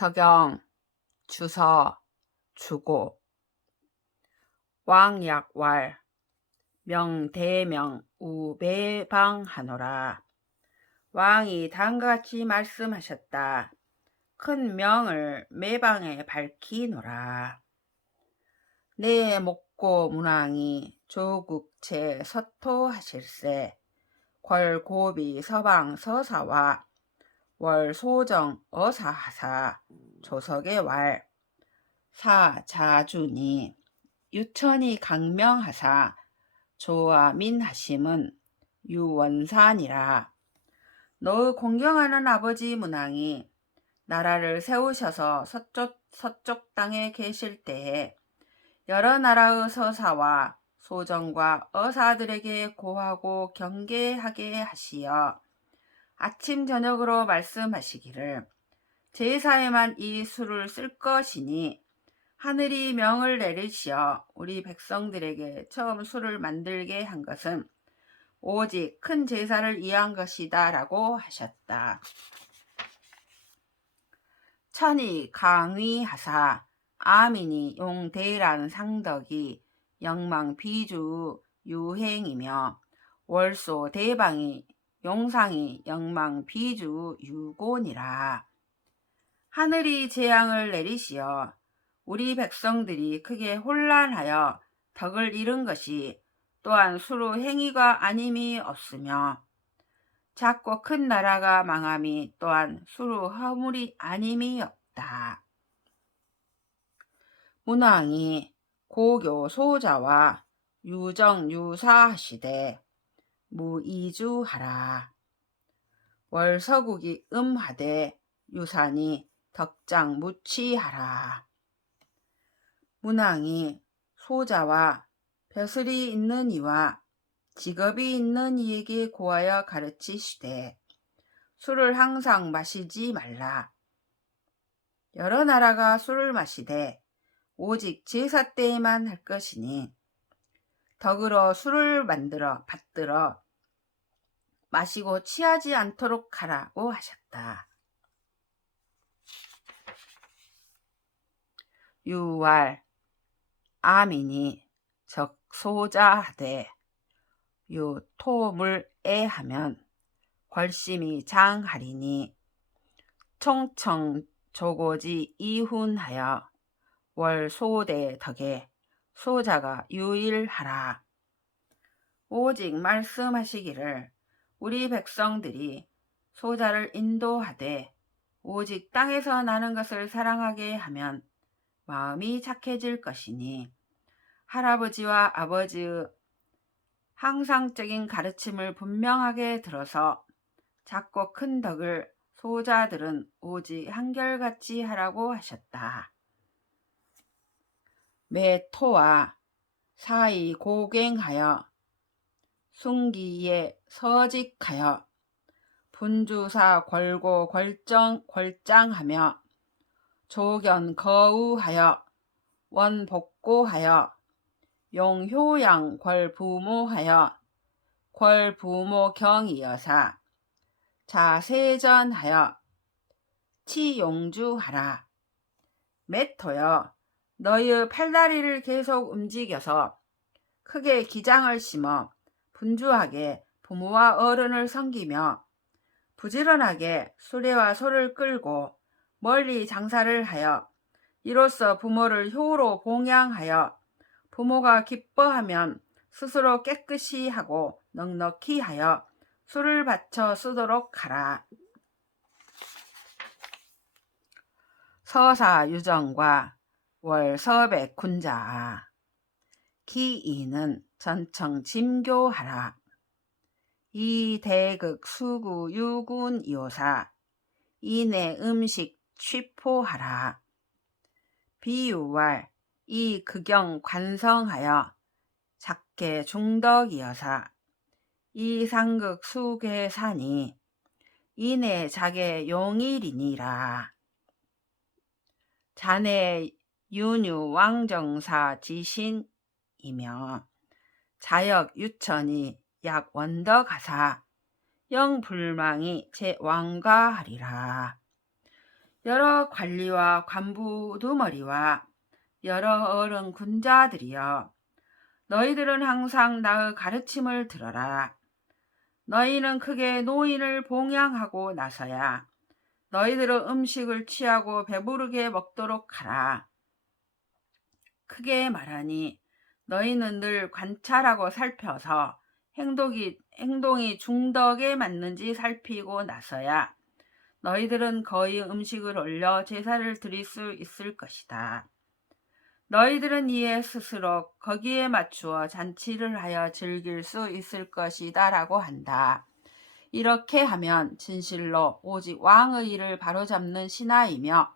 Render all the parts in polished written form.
서경, 주서, 주고. 왕약왈, 명대명 우배방하노라. 왕이 다음과 같이 말씀하셨다. 큰 명을 매방에 밝히노라. 내 목고 문왕이 조국체 서토하실세. 궐고비 서방 서사와 월소정 어사하사 조석의 왈 사자준이 유천이 강명하사 조와 민하심은 유원산이라. 너의 공경하는 아버지 문왕이 나라를 세우셔서 서쪽 땅에 계실 때에 여러 나라의 서사와 소정과 어사들에게 고하고 경계하게 하시어 아침 저녁으로 말씀하시기를 제사에만 이 술을 쓸 것이니 하늘이 명을 내리시어 우리 백성들에게 처음 술을 만들게 한 것은 오직 큰 제사를 위한 것이다 라고 하셨다. 천이 강위하사 아민이 용대란 상덕이 영망 비주 유행이며 월소 대방이 용상이 영망 비주 유곤이라. 하늘이 재앙을 내리시어 우리 백성들이 크게 혼란하여 덕을 잃은 것이 또한 수로 행위가 아님이 없으며 작고 큰 나라가 망함이 또한 수로 허물이 아님이 없다. 문왕이 고교 소자와 유정 유사하시되 무이주하라. 월서국이 음하되 유산이 덕장 무치하라. 문왕이 소자와 벼슬이 있는 이와 직업이 있는 이에게 고하여 가르치시되 술을 항상 마시지 말라. 여러 나라가 술을 마시되 오직 제사 때에만 할 것이니 덕으로 술을 받들어 마시고 취하지 않도록 하라고 하셨다. 유왈 아민이 적소자하되 유토물에 하면 궐심이 장하리니 총청 조고지 이훈하여 월소대 덕에 소자가 유일하라. 오직 말씀하시기를 우리 백성들이 소자를 인도하되 오직 땅에서 나는 것을 사랑하게 하면 마음이 착해질 것이니 할아버지와 아버지의 항상적인 가르침을 분명하게 들어서 작고 큰 덕을 소자들은 오직 한결같이 하라고 하셨다. 매토와 사이 고갱하여 숭기에 서직하여 분주사 궐고 걸장하며 조견 거우하여 원복고하여 용효양 궐부모하여 궐부모경이여사 자세전하여 치용주하라. 매토여 너의 팔다리를 계속 움직여서 크게 기장을 심어 분주하게 부모와 어른을 섬기며 부지런하게 수레와 소를 끌고 멀리 장사를 하여 이로써 부모를 효로 봉양하여 부모가 기뻐하면 스스로 깨끗이 하고 넉넉히 하여 술을 바쳐 쓰도록 하라. 서사유정과 월서백 군자 기이는 전청 짐교하라. 이대극 수구 유군 요사 이내 음식 취포하라. 비유왈 이 극영 관성하여 작게 중덕이여사 이 상극 수괴산이 이내 자게 용일이니라. 자네 윤유 왕정사 지신이며 자역 유천이 약 원덕하사 영불망이 제 왕가하리라. 여러 관리와 관부 우두머리와 여러 어른 군자들이여, 너희들은 항상 나의 가르침을 들어라. 너희는 크게 노인을 봉양하고 나서야 너희들은 음식을 취하고 배부르게 먹도록 하라. 크게 말하니 너희는 늘 관찰하고 살펴서 행동이 중덕에 맞는지 살피고 나서야 너희들은 거의 음식을 올려 제사를 드릴 수 있을 것이다. 너희들은 이에 스스로 거기에 맞추어 잔치를 하여 즐길 수 있을 것이다 라고 한다. 이렇게 하면 진실로 오직 왕의 일을 바로잡는 신하이며,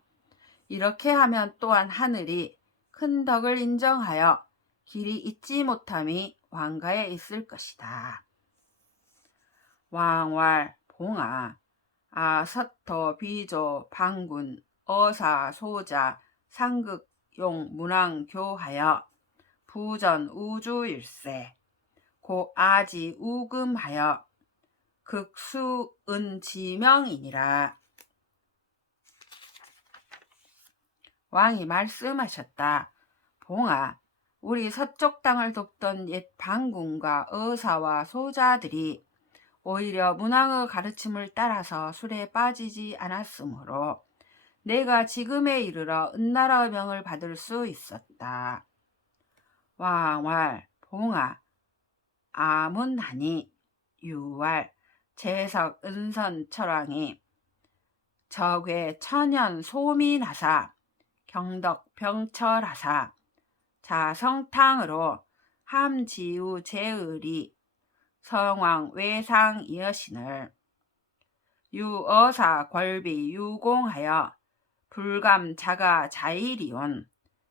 이렇게 하면 또한 하늘이 큰 덕을 인정하여 길이 잊지 못함이 왕가에 있을 것이다. 왕왈 봉아 아서터 비조 방군 어사 소자 상극용 문왕 교하여 부전 우주일세 고 아지 우금하여 극수은 지명이니라. 왕이 말씀하셨다. 봉아, 우리 서쪽 땅을 돕던 옛 방군과 어사와 소자들이 오히려 문왕의 가르침을 따라서 술에 빠지지 않았으므로 내가 지금에 이르러 은나라의 명을 받을 수 있었다. 왕왈 봉아 아문하니 유왈 재석 은선 철왕이 적외 천연 소민하사 경덕 병철하사 자성탕으로 함지우 제의리 성왕 외상이여신을 유어사 궐비 유공하여 불감 자가 자일이온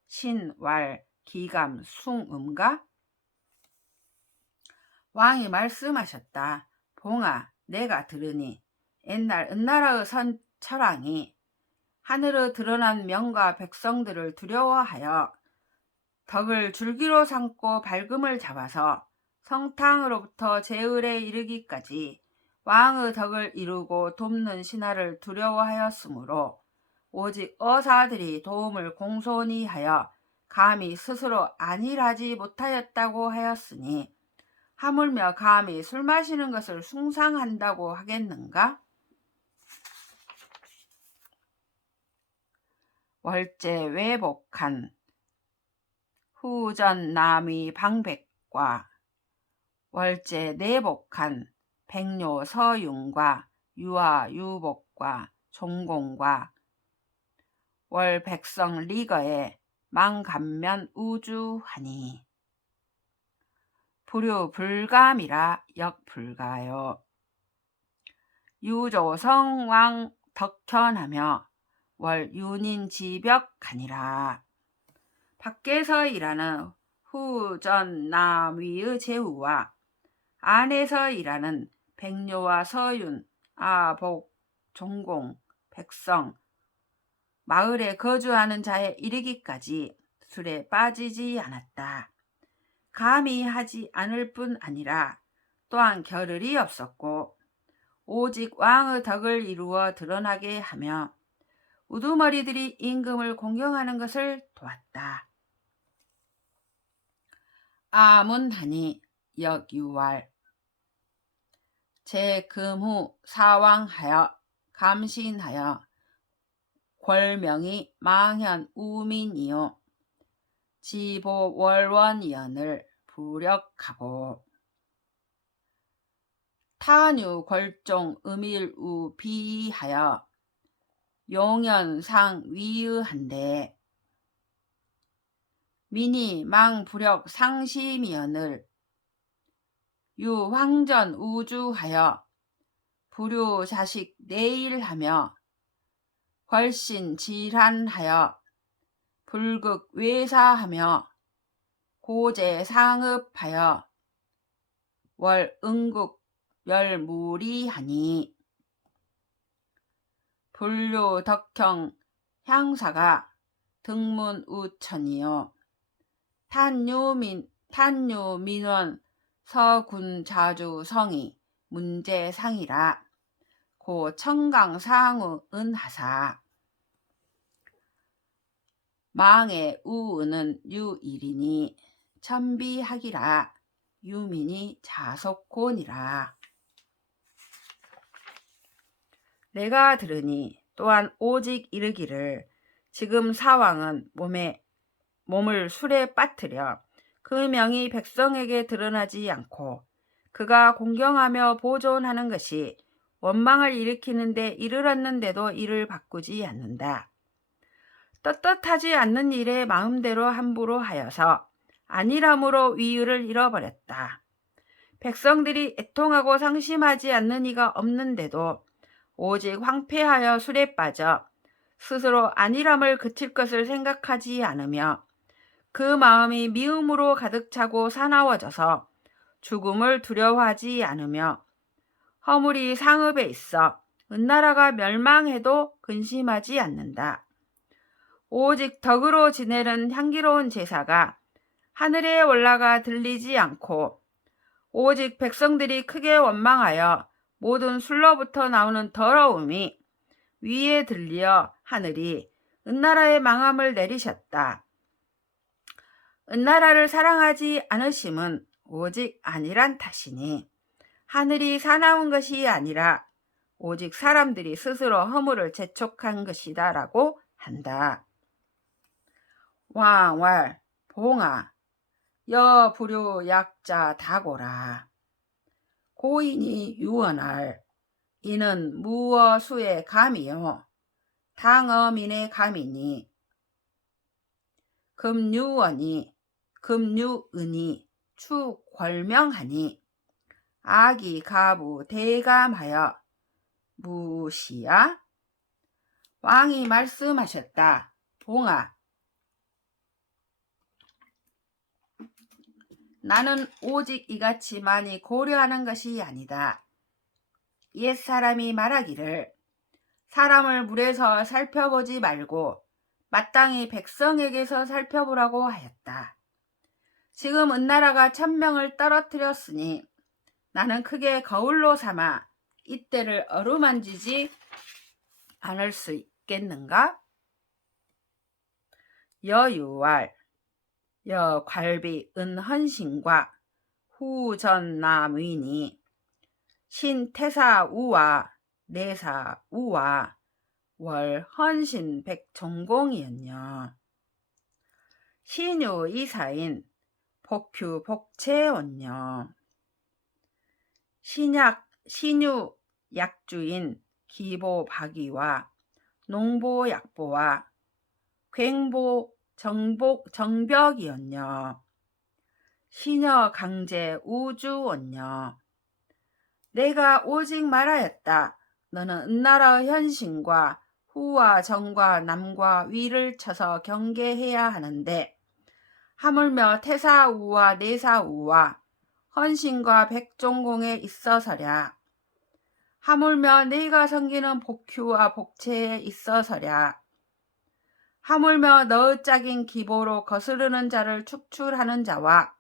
신왈 기감 숭음가. 왕이 말씀하셨다. 봉아, 내가 들으니 옛날 은나라의 철왕이 하늘에 드러난 명과 백성들을 두려워하여 덕을 줄기로 삼고 발금을 잡아서 성탕으로부터 제을에 이르기까지 왕의 덕을 이루고 돕는 신하를 두려워하였으므로 오직 어사들이 도움을 공손히 하여 감히 스스로 안일하지 못하였다고 하였으니 하물며 감히 술 마시는 것을 숭상한다고 하겠는가? 월제 외복한 후전 남위 방백과 월제 내복한 백료 서윤과 유아 유복과 종공과 월 백성 리거에 망감면 우주하니 불유 불감이라 역불가요. 유조 성왕 덕현하며 월 윤인 지벽하니라. 밖에서 일하는 후전 남위의 제후와 안에서 일하는 백료와 서윤, 아복, 종공, 백성, 마을에 거주하는 자에 이르기까지 술에 빠지지 않았다. 감히 하지 않을 뿐 아니라 또한 겨를이 없었고 오직 왕의 덕을 이루어 드러나게 하며 우두머리들이 임금을 공경하는 것을 도왔다. 아문하니 역유왈 제금후 사왕하여 감신하여 궐명이 망현 우민이요 지보 월원연을 부력하고 타뉴 걸종 음일우 비하여 용연상 위의한데 민이 망부력 상심연을 유황전 우주하여 불유 자식 내일하며 걸신 질환하여 불극 외사하며 고제 상읍하여 월 응국 멸무리하니 불유 덕형 향사가 등문 우천이요 탄유 민원 서군 자주 성이 문제상이라 고 청강 상우 은하사. 망의 우은은 유일이니 천비하기라 유민이 자석곤이라. 내가 들으니 또한 오직 이르기를 지금 사왕은 몸을 술에 빠뜨려 그 명이 백성에게 드러나지 않고 그가 공경하며 보존하는 것이 원망을 일으키는데 이르렀는데도 이를 바꾸지 않는다. 떳떳하지 않는 일에 마음대로 함부로 하여서 안일함으로 위유를 잃어버렸다. 백성들이 애통하고 상심하지 않는 이가 없는데도 오직 황폐하여 술에 빠져 스스로 안일함을 그칠 것을 생각하지 않으며 그 마음이 미움으로 가득 차고 사나워져서 죽음을 두려워하지 않으며 허물이 상읍에 있어 은나라가 멸망해도 근심하지 않는다. 오직 덕으로 지내는 향기로운 제사가 하늘에 올라가 들리지 않고 오직 백성들이 크게 원망하여 모든 술로부터 나오는 더러움이 위에 들리어 하늘이 은나라의 망함을 내리셨다. 은나라를 사랑하지 않으심은 오직 안일한 탓이니 하늘이 사나운 것이 아니라 오직 사람들이 스스로 허물을 재촉한 것이다 라고 한다. 왕왈 봉아 여불유 약자 다고라. 고인이 유언할 이는 무어수의 감이요 당어민의 감이니 금유은이 추궐명하니 아기 가부 대감하여 무시야. 왕이 말씀하셨다. 봉아, 나는 오직 이같이 많이 고려하는 것이 아니다. 옛사람이 말하기를 사람을 물에서 살펴보지 말고 마땅히 백성에게서 살펴보라고 하였다. 지금 은나라가 1000명을 떨어뜨렸으니 나는 크게 거울로 삼아 이때를 어루만지지 않을 수 있겠는가? 여유왈 여괄비 은헌신과 후전남위니 신태사우와 내사우와 월헌신 백종공이었냐. 신유 이사인 복규 복채원녀. 신유 약주인 기보 박이와 농보 약보와 괭보 정벽이었냐. 시녀 강제 우주원녀. 내가 오직 말하였다. 너는 은나라의 현신과 후와 정과 남과 위를 쳐서 경계해야 하는데 하물며 태사우와 내사우와 헌신과 백종공에 있어서랴. 하물며 네가 섬기는 복휴와 복채에 있어서랴. 하물며 너의 짝인 기보로 거스르는 자를 축출하는 자와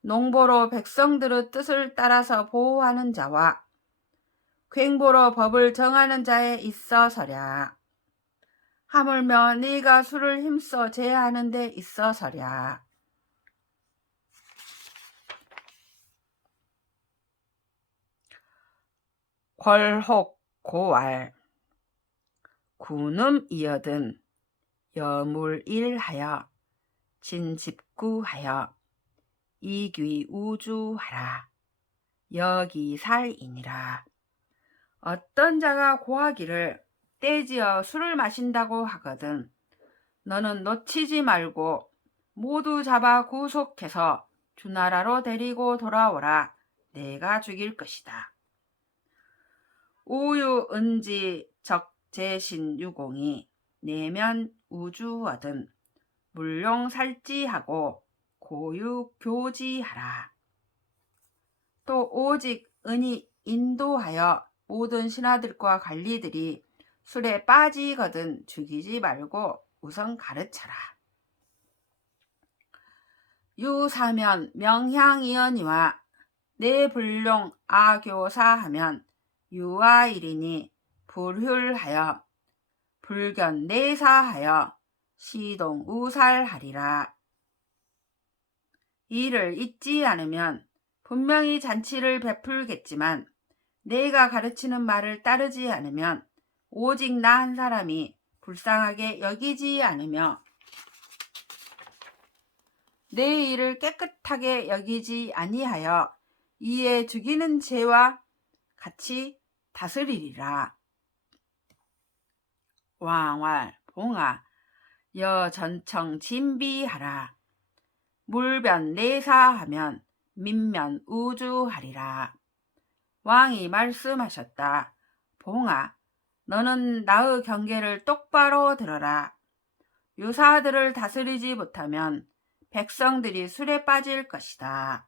농보로 백성들의 뜻을 따라서 보호하는 자와 괭보로 법을 정하는 자에 있어서랴. 하물며 네가 술을 힘써 제하는 데 있어서랴. 궐혹 고왈 군음이어든 여물일하여 진집구하여 이귀우주하라. 여기살이니라. 어떤 자가 고하기를 떼지어 술을 마신다고 하거든 너는 놓치지 말고 모두 잡아 구속해서 주나라로 데리고 돌아오라. 내가 죽일 것이다. 우유 은지 적재신 유공이 내면 우주어든 물용 살지하고 고유 교지하라. 또 오직 은이 인도하여 모든 신하들과 관리들이 술에 빠지거든 죽이지 말고 우선 가르쳐라. 유사면 명향이언이와 내불룡 아교사하면 유아일이니 불휼하여 불견 내사하여 시동우살하리라. 이를 잊지 않으면 분명히 잔치를 베풀겠지만 내가 가르치는 말을 따르지 않으면 오직 나 한 사람이 불쌍하게 여기지 않으며 내 일을 깨끗하게 여기지 아니하여 이에 죽이는 죄와 같이 다스리리라. 왕왈 봉아 여 전청 진비하라. 물변 내사하면 민면 우주하리라. 왕이 말씀하셨다. 봉아 너는 나의 경계를 똑바로 들어라. 유사들을 다스리지 못하면 백성들이 술에 빠질 것이다.